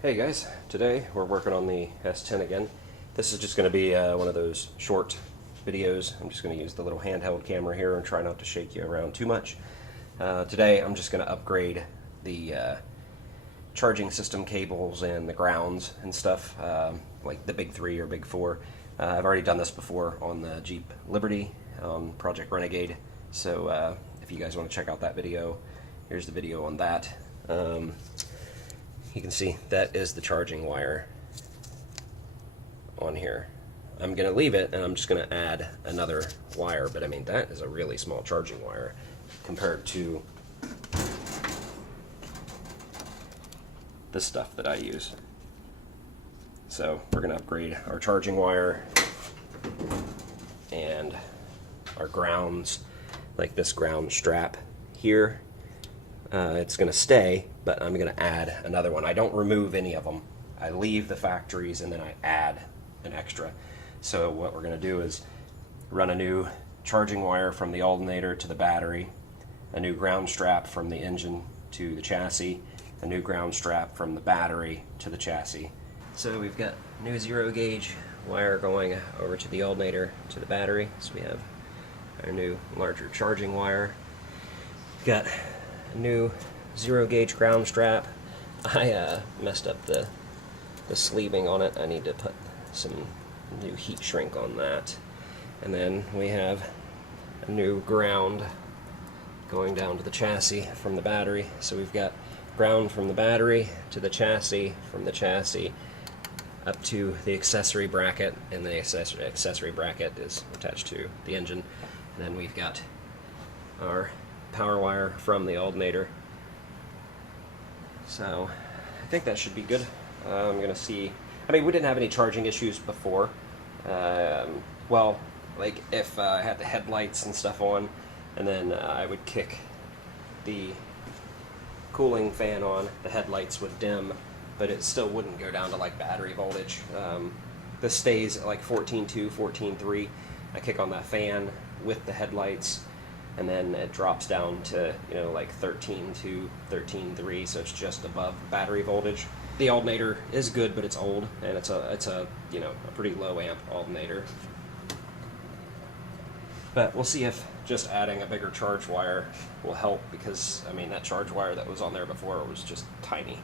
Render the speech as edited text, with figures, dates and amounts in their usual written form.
Hey guys, today we're working on the S10 again. This is just going to be one of those short videos. I'm just going to use the little handheld camera here and try not to shake you around too much. Today I'm just going to upgrade the charging system cables and the grounds and stuff, like the big 3 or big 4. I've already done this before on the Jeep Liberty on Project Renegade, so if you guys want to check out that video, here's the video on that. You can see that is the charging wire on here. I'm going to leave it and I'm just going to add another wire, but I mean that is a really small charging wire compared to the stuff that I use. So we're going to upgrade our charging wire and our grounds, like this ground strap here. It's going to stay, but I'm going to add another one. I don't remove any of them. I leave the factories and then I add an extra. So what we're going to do is run a new charging wire from the alternator to the battery, a new ground strap from the engine to the chassis, a new ground strap from the battery to the chassis. So we've got new 0 gauge wire going over to the alternator to the battery. So we have our new larger charging wire. We've got a new 0 gauge ground strap. I messed up the sleeving on it. I need to put some new heat shrink on that. And then we have a new ground going down to the chassis from the battery. So we've got ground from the battery to the chassis, from the chassis up to the accessory bracket, and the accessory bracket is attached to the engine. And then we've got our power wire from the alternator. So I think that should be good. I'm gonna see. I mean, we didn't have any charging issues before. Well, like if I had the headlights and stuff on, and then I would kick the cooling fan on, the headlights would dim, but it still wouldn't go down to like battery voltage. This stays at like 14.2, 14.3. I kick on that fan with the headlights, and then it drops down to, you know, like 13.2, 13.3, so it's just above battery voltage. The alternator is good, but it's old, and it's a you know, a pretty low amp alternator. But we'll see if just adding a bigger charge wire will help, because I mean that charge wire that was on there before was just tiny.